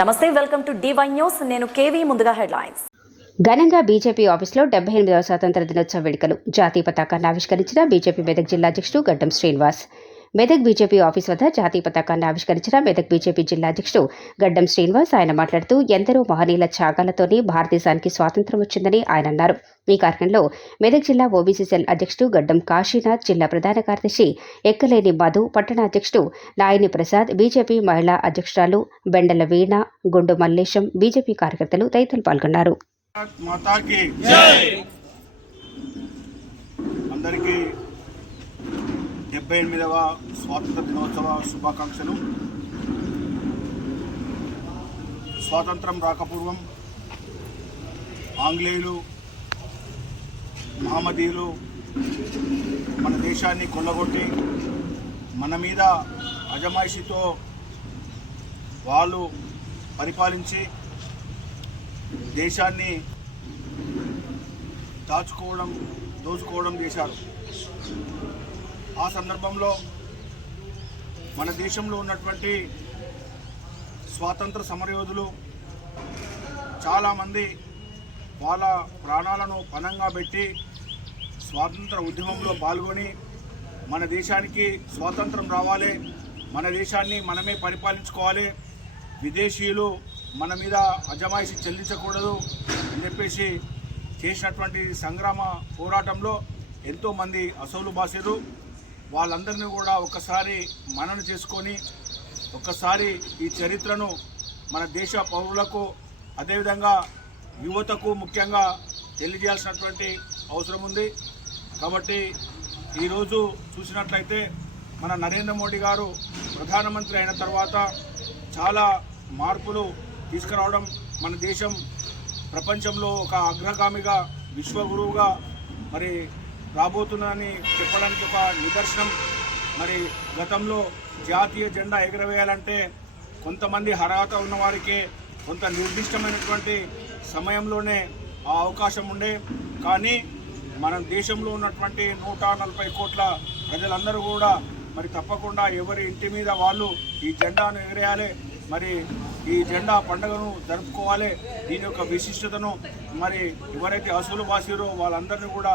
నమస్తే welcome to DY news నేను KV ముందుగా హెడ్లైన్స్. ఘనంగా బీజేపీ ఆఫీసులో డెబ్బై ఎనిమిదవ స్వాతంత్ర దినోత్సవ వేడుకలు. జాతీయ పతాకాన్ని ఆవిష్కరించిన బీజేపీ మెదక్ జిల్లా అధ్యక్షుడు గడ్డం శ్రీనివాస్. మెదక్ బీజేపీ ఆఫీస్ వద్ద జాతీయ పతాకాన్ని ఆవిష్కరించిన మెదక్ బీజేపీ జిల్లా అధ్యక్షుడు గడ్డం శ్రీనివాస్ ఆయన మాట్లాడుతూ ఎందరో మహనీయుల త్యాగాలతోనే భారతదేశానికి స్వాతంత్ర్యం వచ్చిందని ఆయన అన్నారు. ఈ కార్యక్రమంలో మెదక్ జిల్లా ఓబీసీ సెల్ అధ్యక్షుడు గడ్డం కాశీనాథ్ జిల్లా ప్రధాన కార్యదర్శి ఎక్కలేని మధు పట్టణ అధ్యక్షుడు నాయని ప్రసాద్ బీజేపీ మహిళా అధ్యక్షురాలు బెండల వీణ గుండు మల్లేశం బీజేపీ కార్యకర్తలు తదితరులు పాల్గొన్నారు. అందరికీ డెబ్బై ఎనిమిదవ స్వాతంత్ర దినోత్సవ శుభాకాంక్షలు. స్వాతంత్రం రాకపూర్వం ఆంగ్లేయులు మహమ్మదీయులు మన దేశాన్ని కొల్లగొట్టి మన మీద అజమాయిషితో వాళ్ళు పరిపాలించి దేశాన్ని దాచుకోవడం దోచుకోవడం చేశారు. ఆ సందర్భంలో మన దేశంలో ఉన్నటువంటి స్వాతంత్ర సమరయోధులు చాలామంది వాళ్ళ ప్రాణాలను పణంగా పెట్టి స్వాతంత్ర ఉద్యమంలో పాల్గొని మన దేశానికి స్వాతంత్రం రావాలి మన దేశాన్ని మనమే పరిపాలించుకోవాలి విదేశీయులు మన మీద అజమాయిషి చెల్లించకూడదు అని చెప్పేసి చేసినటువంటి సంగ్రామ పోరాటంలో ఎంతోమంది అసౌలు బాసిరు వాళ్ళందరినీ కూడా ఒక్కసారి మనన చేసుకొని ఒక్కసారి ఈ చరిత్రను మన దేశ పౌరులకు అదేవిధంగా యువతకు ముఖ్యంగా తెలియజేయాల్సినటువంటి అవసరం ఉంది. కాబట్టి ఈరోజు చూసినట్లయితే మన నరేంద్ర మోడీ గారు ప్రధానమంత్రి అయిన తర్వాత చాలా మార్పులు తీసుకురావడం మన దేశం ప్రపంచంలో ఒక అగ్రగామిగా విశ్వగురువుగా మరి రాబోతుందని చెప్పడానికి ఒక నిదర్శనం. మరి గతంలో జాతీయ జెండా ఎగరవేయాలంటే కొంతమంది అర్హత ఉన్నవారికి కొంత నిర్దిష్టమైనటువంటి సమయంలోనే ఆ అవకాశం ఉండే. కానీ మన దేశంలో ఉన్నటువంటి నూట నలభై కోట్ల ప్రజలందరూ కూడా మరి తప్పకుండా ఎవరి ఇంటి మీద వాళ్ళు ఈ జెండాను ఎగరేయాలి. మరి ఈ జెండా పండుగను జరుపుకోవాలి. దీని యొక్క విశిష్టతను మరి ఎవరైతే అసలు బాసిరో వాళ్ళందరినీ కూడా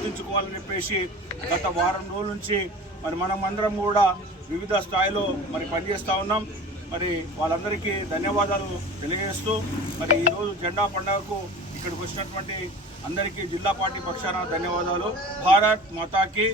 గుర్తుంచుకోవాలని చెప్పేసి గత వారం రోజుల నుంచి మరి మనమందరం కూడా వివిధ స్థాయిలో మరి పనిచేస్తూ ఉన్నాం. మరి వాళ్ళందరికీ ధన్యవాదాలు తెలియజేస్తూ మరి ఈరోజు జెండా పండుగకు ఇక్కడికి వచ్చినటువంటి అందరికీ జిల్లా పార్టీ పక్షాన ధన్యవాదాలు. భారత్ మాతాకి